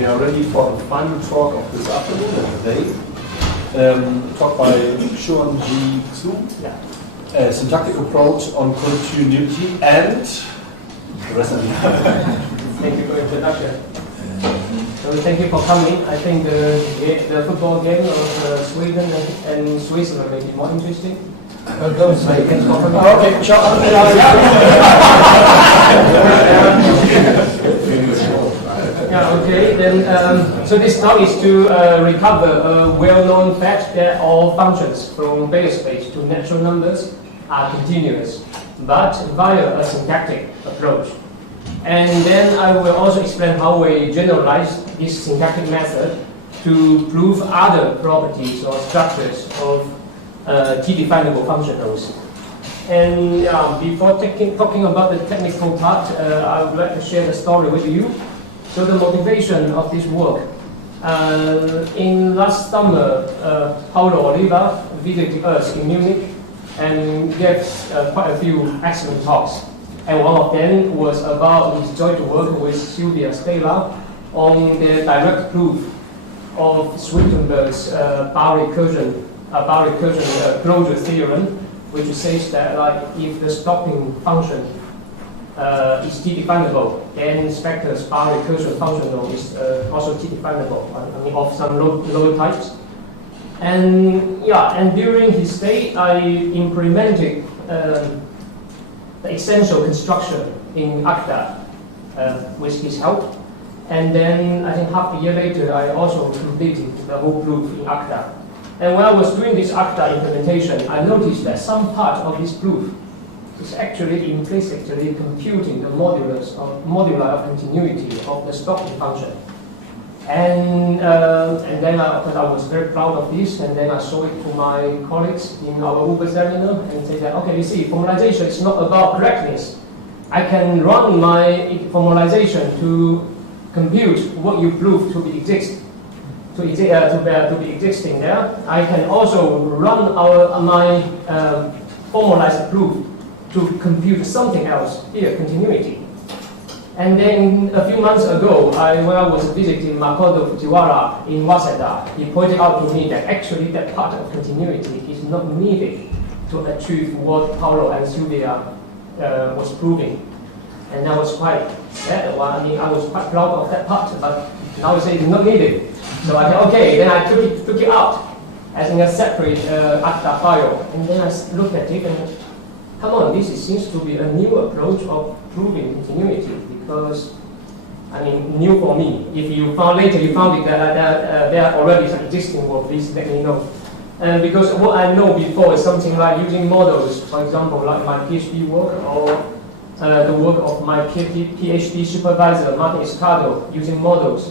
we are ready for the final talk of this afternoon and today. Talk by Chuangjie Xu, syntactic approach on continuity and the rest of it. Thank you for the introduction. So thank you for coming. I think the football game of Sweden and Switzerland may be more interesting. Those I can talk about. Okay, okay, then so this talk is to recover a well-known fact that all functions from Bayer space to natural numbers are continuous, but via a syntactic approach. And then I will also explain how we generalize this syntactic method to prove other properties or structures of T-definable functionals. And before talking about the technical part, I would like to share the story with you. So the motivation of this work. In last summer, Paulo Oliva visited us in Munich and gave quite a few excellent talks. And one of them was about his joint work with Oliva and Steila on the direct proof of Schwichtenberg's bar recursion closure theorem, which says that if the stopping function is T-definable, then Spector's bar recursion functional is also T-definable, of some low types. And during his stay, I implemented the essential construction in Agda with his help. And then I think half a year later, I also completed the whole proof in Agda. And when I was doing this Agda implementation, I noticed that some part of this proof is actually implicitly computing the moduli of continuity of the stopping function. And then I was very proud of this, and then I showed it to my colleagues in our Uber seminar and said that, okay, you see, formalization is not about correctness. I can run my formalization to compute what you prove to be existing there. I can also run my formalized proof to compute something else here, continuity. And then a few months ago, when I was visiting Makoto Fujiwara in Waseda, he pointed out to me that actually that part of continuity is not needed to achieve what Paulo and Sylvia was proving. And I was quite sad. I was quite proud of that part, but now he said it's not needed. So I said, okay, then I took it out as in a separate Agda file. And then I looked at it and, come on, this seems to be a new approach of proving continuity, because, new for me. If you found later, you found it that there are already some existing work, please let me know. And because what I know before is something like using models, for example, like my PhD work or the work of my PhD supervisor, Martin Escado, using models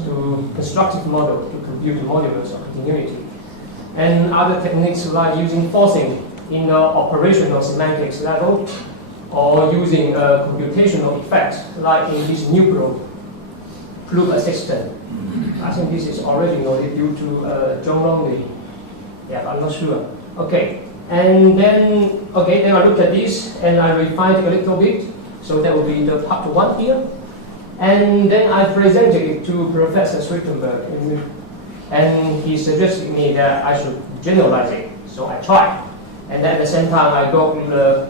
constructive models to compute the modulus of continuity. And other techniques like using forcing in the operational semantics level, or using computational effects like in this new proof assistant. I think this is originally due to John Longley. Yeah, I'm not sure. Okay, and then I looked at this and I refined it a little bit. So that will be the part 1 here. And then I presented it to Professor Schwichtenberg, and he suggested me that I should generalize it. So I tried. And at the same time, I got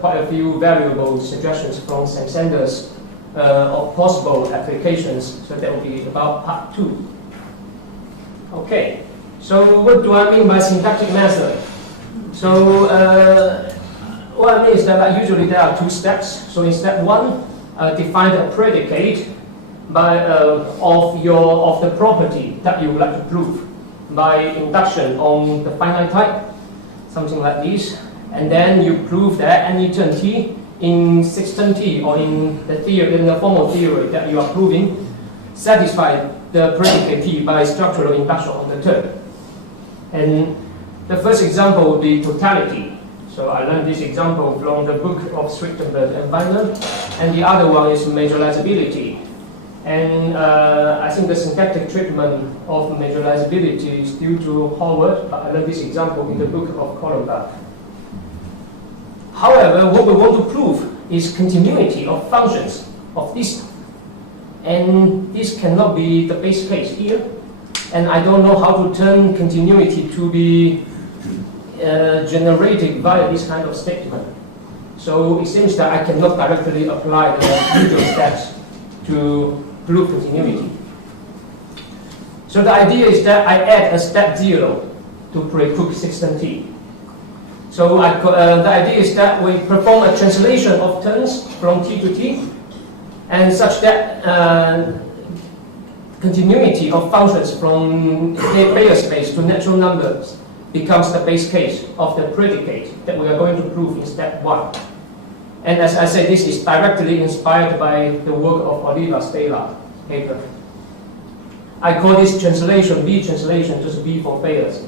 quite a few valuable suggestions from Sam Sanders of possible applications. So that will be about part 2. Okay, so what do I mean by syntactic method? So what I mean is that usually there are 2 steps. So in step 1, define a predicate of the property that you would like to prove by induction on the finite type, something like this. And then you prove that any term T in system T or in the formal theory that you are proving satisfy the predicate T by structural induction on the term. And the first example would be totality. So I learned this example from the book of Schwichtenberg and Weiner, and the other one is majorizability. And I think the syntactic treatment of majorizability is due to Howard, but I learned this example in the book of Kohlenbach. However, what we want to prove is continuity of functions of this and this cannot be the base case here. And I don't know how to turn continuity to be generated via this kind of statement. So it seems that I cannot directly apply the usual steps to prove continuity. So the idea is that I add a step 0 to pre-cook system T. So the idea is that we perform a translation of terms from T to T, and such that continuity of functions from Bayer space to natural numbers becomes the base case of the predicate that we are going to prove in step 1. And as I said, this is directly inspired by the work of Oliva and Steila paper. I call this translation, B translation, just B for Bayer's.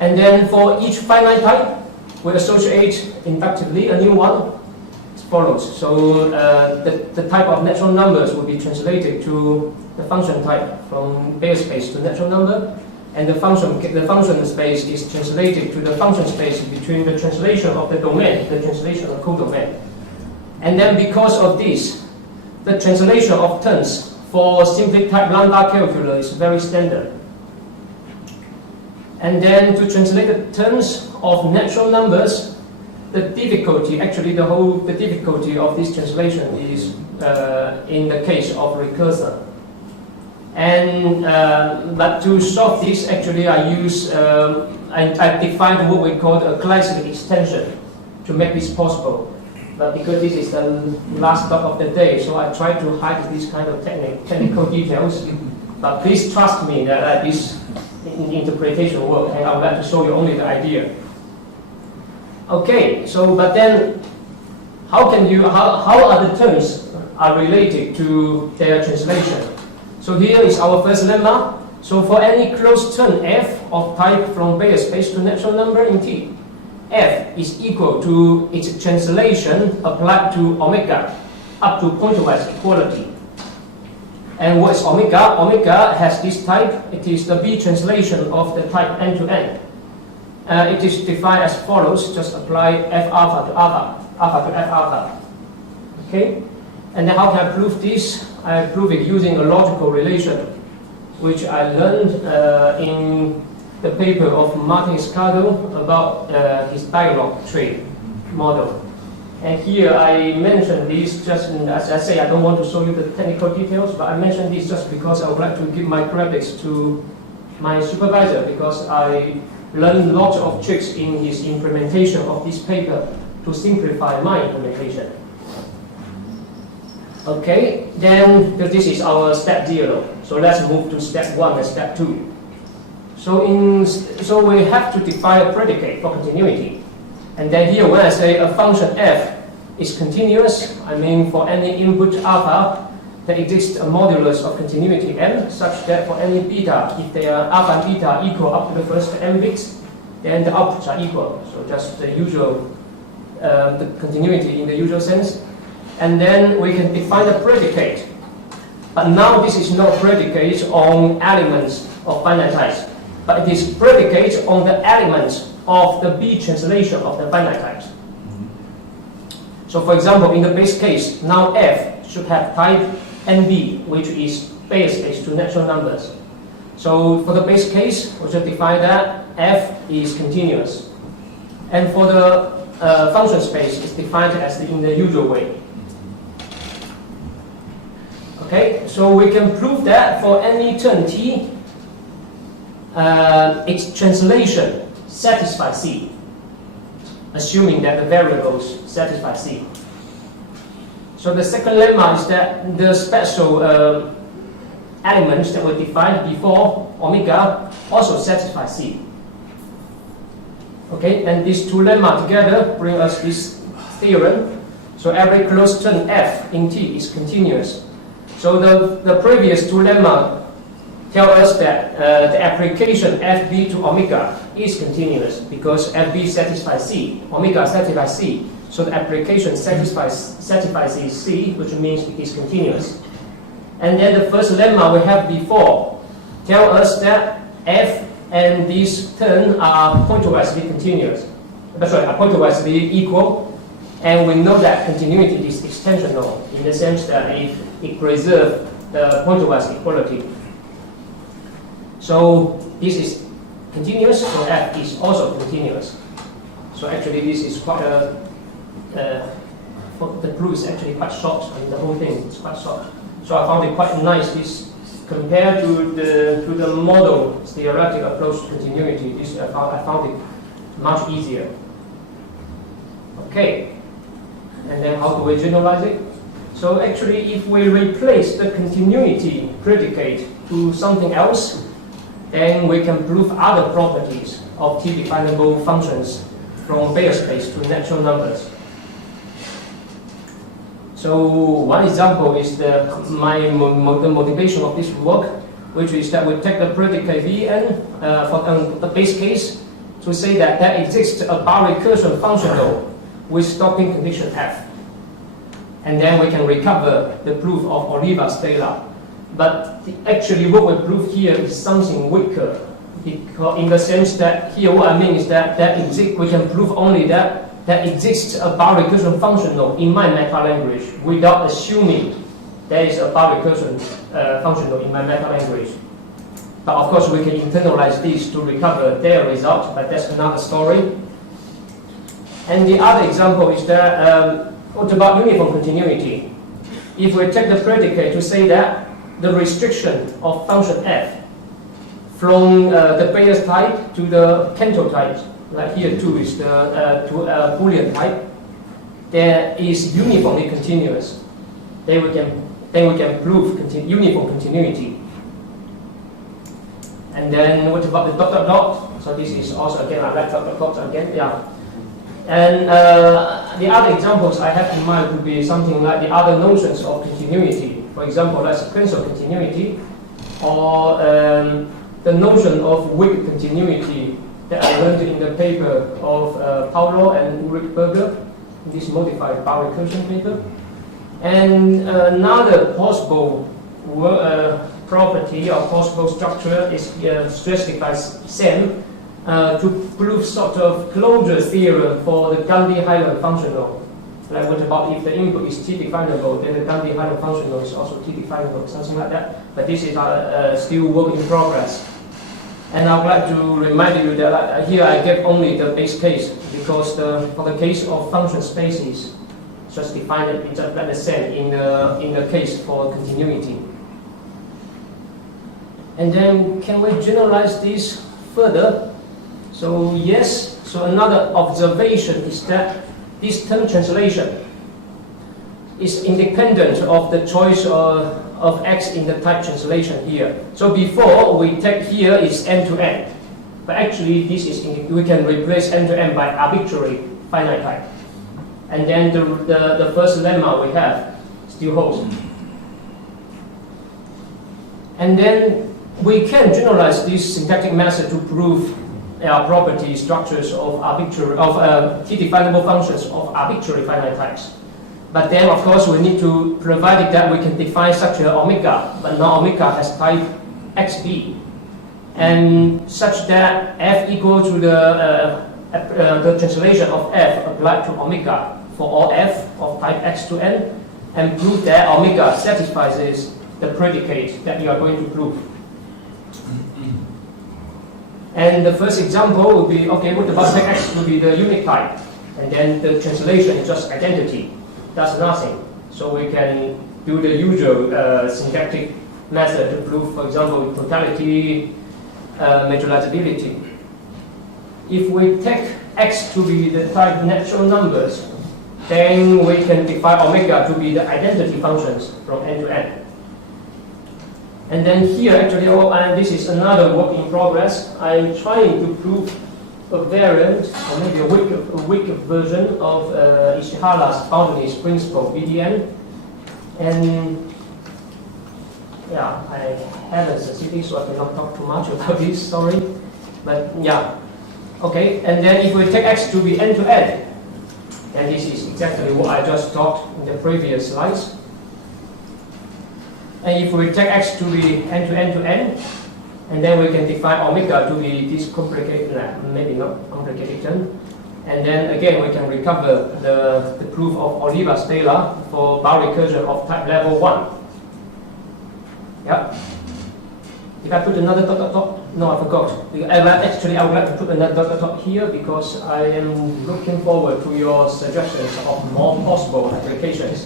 And then for each finite type, we associate inductively a new one. As follows. So the type of natural numbers will be translated to the function type from Bayer space to natural number, and the function space is translated to the function space between the translation of the domain, the translation of codomain. And then because of this, the translation of terms for simply type lambda calculus is very standard. And then to translate the terms of natural numbers, the difficulty, actually the difficulty of this translation is in the case of recursion. And but to solve this, actually I defined what we call a classical extension to make this possible. But because this is the last talk of the day, so I try to hide these kind of technical details. But please trust me that this interpretation work, and I would like to show you only the idea. Okay, so but then how are the terms are related to their translation? So here is our first lemma. So for any closed term f of type from Bayer space to natural number in T, f is equal to its translation applied to omega up to pointwise equality. And what is omega? Omega has this type. It is the B translation of the type n to n. It is defined as follows. Just apply f alpha to alpha, alpha to f alpha. Okay? And then how can I prove this? I prove it using a logical relation, which I learned in the paper of Martin Gödel about his dialogue tree model. And here I mentioned this just, as I say, I don't want to show you the technical details, but I mentioned this just because I would like to give my credits to my supervisor, because I learned lots of tricks in his implementation of this paper to simplify my implementation. Okay, then this is our step 0. So let's move to step 1 and step 2. So we have to define a predicate for continuity. And then here when I say a function f is continuous, I mean for any input alpha, there exists a modulus of continuity m, such that for any beta, if they are alpha and beta equal up to the first m bits, then the outputs are equal. So just the usual, the continuity in the usual sense. And then we can define a predicate. But now this is not predicate on elements of finite types, but it is predicate on the elements of the B translation of the finite types. So for example, in the base case, now f should have type nb, which is Bayer space to natural numbers. So for the base case, we should define that f is continuous. And for the function space, it's defined as in the usual way. Okay, so we can prove that for any term t, its translation satisfies C, assuming that the variables satisfy C. So the second lemma is that the special elements that were defined before omega also satisfy C. Okay, and these two lemmas together bring us this theorem. So every closed term f in T is continuous. So the previous two lemmas tell us that the application fb to omega is continuous because fb satisfies C, omega satisfies C. So the application satisfies C, which means it is continuous. And then the first lemma we have before tell us that f and this term are pointwisely continuous. Sorry, are pointwisely equal. And we know that continuity is extensional in the sense that if it preserves the pointwise equality. So this is continuous, so f is also continuous. So actually this is quite the proof is actually quite short. I mean, the whole thing is quite short. So I found it quite nice. This compared to the model theoretic approach to continuity. This I found it much easier. Okay, and then how do we generalize it? So actually, if we replace the continuity predicate to something else, then we can prove other properties of T-definable functions from Bayer space to natural numbers. So one example is the motivation of this work, which is that we take the predicate Vn for the base case to say that there exists a bar recursion functional with stopping condition f. And then we can recover the proof of Oliva and Steila. But actually what we prove here is something weaker, because in the sense that here what I mean is that we can prove only that there exists a bar recursion functional in my meta language without assuming there is a bar recursion functional in my meta language. But of course we can internalize this to recover their result, but that's another story. And the other example is that what about uniform continuity? If we take the predicate to say that the restriction of function f from the Bayer type to the Cantor type, like here too is the Boolean type, there is uniformly continuous. Then we can prove uniform continuity. And then what about the dot dot dot? So this is also again I like dot dot dot again, yeah. And the other examples I have in mind would be something like the other notions of continuity. For example, like sequential continuity, or the notion of weak continuity that I learned in the paper of Paulo and Ulrich Berger, this modified bar recursion paper. And another possible property or possible structure is suggested by Sam to prove sort of closure theorem for the Gandhi-Highland functional. Like what about if the input is T-definable, then the Gandhi-Highland functional is also T-definable, something like that. But this is still work in progress. And I would like to remind you that here I gave only the base case, because for the case of function spaces, just define it just like the same in the case for continuity. And then can we generalize this further? So yes, so another observation is that this term translation is independent of the choice of x in the type translation here. So before we take here is n-to-n, but actually this is we can replace n-to-n by arbitrary finite type. And then the first lemma we have still holds. And then we can generalize this syntactic method to prove property structures of T-definable functions of arbitrary finite types. But then, of course, we need to provide that we can define such a omega, but now omega has type xb, and such that f equal to the translation of f applied to omega for all f of type x to n, and prove that omega satisfies the predicate that you are going to prove. And the first example will be, okay, what about take x to be the unique type? And then the translation is just identity. That's nothing. So we can do the usual syntactic method to prove, for example, totality, majorizability. If we take x to be the type natural numbers, then we can define omega to be the identity functions from n to n. And then here, actually, and this is another work in progress. I'm trying to prove a variant, or maybe a weak version of Ishihara's boundaries principle, BDN. And yeah, I haven't succeeded, so I cannot talk too much about this, sorry. But yeah, okay. And then if we take x to be n to n, then this is exactly what I just taught in the previous slides. And if we take x to be n to n to n, and then we can define omega to be this complicated, maybe not complicated term. And then again, we can recover the proof of Oliva and Steila for bar recursion of type level 1. Yeah. If I put another dot dot dot, no, I forgot. Actually, I would like to put another dot dot dot here because I am looking forward to your suggestions of more possible applications.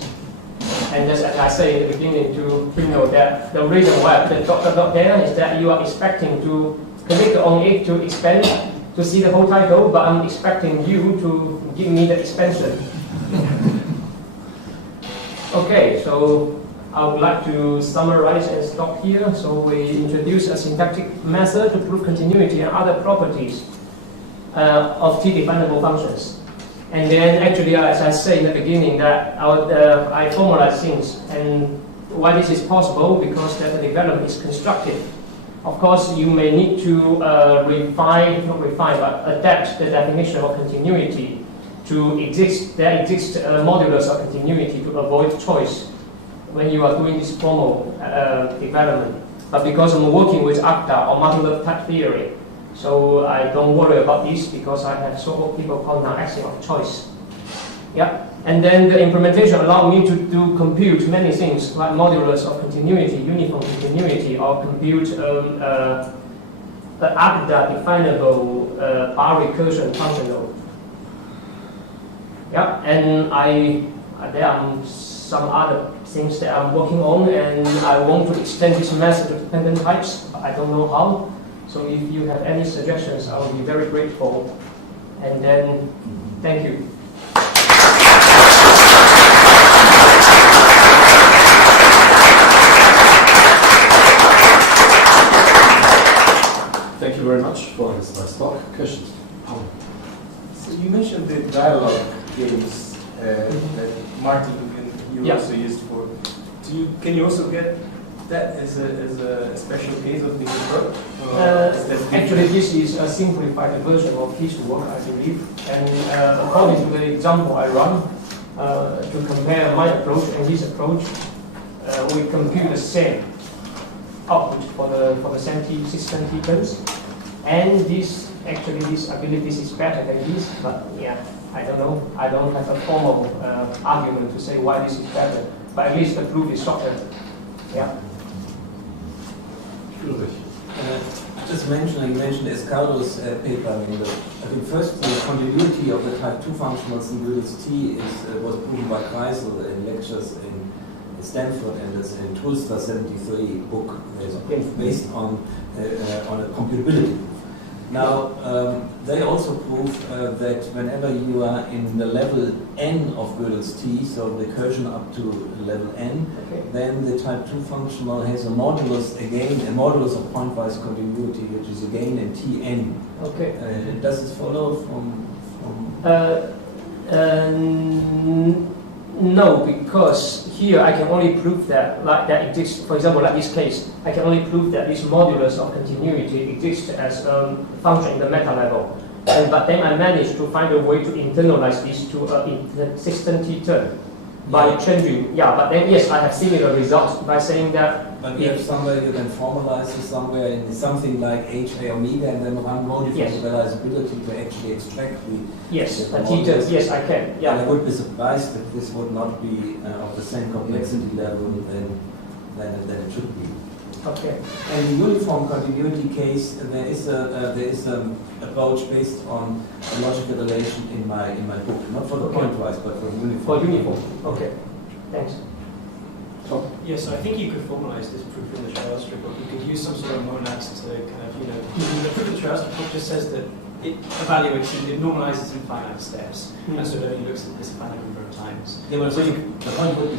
And just as I say at the beginning, to know that the reason why I put a dot dot dot there is that you are expecting to click on it to expand to see the whole title, but I'm expecting you to give me the expansion. Okay, so I would like to summarize and stop here. So we introduce a syntactic method to prove continuity and other properties of T-definable functions. And then actually, as I say in the beginning, that I formalize things. And why this is possible? Because that the development is constructive. Of course, you may need to adapt the definition of continuity to exist. There exists a modulus of continuity to avoid choice when you are doing this formal development. But because I'm working with Agda or modular type theory, so I don't worry about this because I have so-called people called now axiom of choice. Yeah. And then the implementation allows me to compute many things like modulus of continuity, uniform continuity, or compute the Agda definable bar recursion functional. Yeah, and there are some other things that I'm working on, and I want to extend this method to dependent types, but I don't know how. So if you have any suggestions, I will be very grateful. And then, thank you. Thank you very much for this nice talk. Questions? So you mentioned the dialogue games that Martin and you also used for. Can you also get that as a special case of this approach? Actually, this is a simplified version of his work, I believe. And according to the example I run, to compare my approach and his approach, we compute the same output for the same system T terms. And this, actually, I believe this is better than this, but yeah, I don't know. I don't have a formal argument to say why this is better, but at least the proof is shorter. Yeah. Just mentioned Escardo's paper. I think first the continuity of the type 2 functionals in Gödel's T was proven by Kreisel in lectures in Stanford, and it's in Tulsa 73 book based on a computability. Now, they also prove that whenever you are in the level n of Gödel's T, so recursion up to level n, then the type 2 functional has a modulus of pointwise continuity, which is again in Tn. Okay. Does this follow from? No, because here I can only prove that that exists. For example, like this case, I can only prove that this modulus of continuity exists as a function in the meta level. But then I managed to find a way to internalize this to a consistent T term by changing. Yeah, but then yes, I have similar results by saying that. But you have somewhere you can formalize this somewhere in something like HA omega, and then run majorizability to actually extract the. Yes, the T terms. Yes, I can. Yeah. And I would be surprised if this would not be of the same complexity level than it should be. Okay. And in uniform continuity case, there is an approach based on a logical relation in my book, not for the pointwise, but for uniform. For uniform. Okay. Thanks. Yes, I think you could formalize this proof in the Schwichtenberg book. You could use some sort of monads to kind of, the proof of the Schwichtenberg book just says that it evaluates, it normalizes in finite steps, and so it only looks at this finite number of times. Yeah, but so the point would be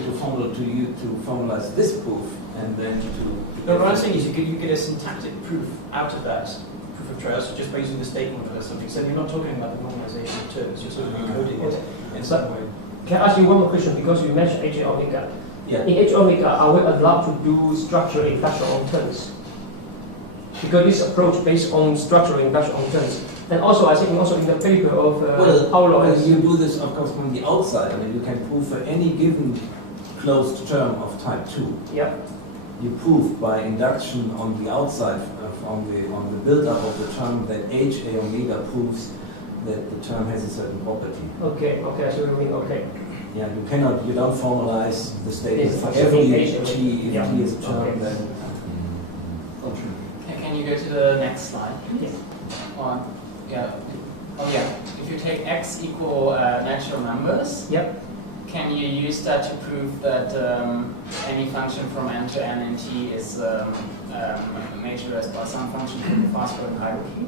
to formalize this proof and then to. No, what I'm saying is you get a syntactic proof out of that proof of Schwichtenberg just by using the statement or something. So you're not talking about the normalization of terms, you're sort of encoding it in some way. Can I ask you one more question? Because you mentioned HA omega. Yeah. In H omega, are we allowed to do structural induction on terms? Because this approach based on structural induction on terms. And also, I think also in the paper of Paulo. Well, you do this, of course, from the outside. I mean, you can prove for any given closed term of type 2. Yeah. You prove by induction on the outside, on the build-up of the term, that HA omega proves that the term has a certain property. Okay, I see what you mean. Okay. yeah, you don't formalize the statement It's for every simplification. t if Yeah. t is a term. Okay. Then Okay, can you go to the next slide? Yes. Or, yeah. Oh yeah. If you take x equal natural numbers, Yep. can you use that to prove that any function from n to n in t is majorized by some function from the fast-growing hierarchy?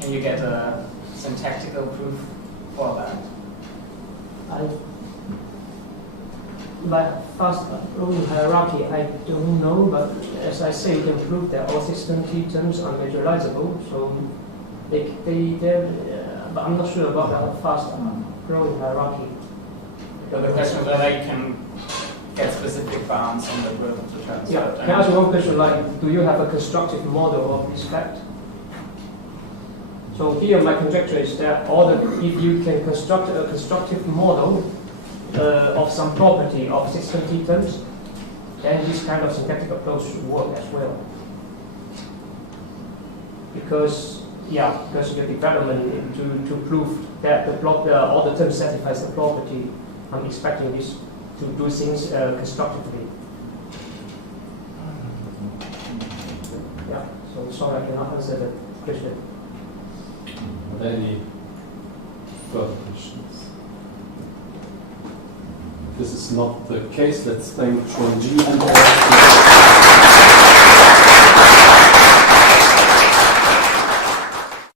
Can you get a syntactical proof for that? By fast growing hierarchy, I don't know, but as I say, you can prove that all system T terms are majorizable, so they're but I'm not sure about the fast growing hierarchy. So the question is whether you can get specific bounds on the growth of the transfer. Yeah, can I ask you one question, like, do you have a constructive model of this fact? So here my conjecture is that if you can construct a constructive model of some property of system T terms, then this kind of syntactic approach should work as well. Because your development to prove that all the terms satisfies the property, I'm expecting this to do things constructively. Yeah, so sorry I cannot answer the question. Are there any further questions? If this is not the case, let's thank Chuangjie and all.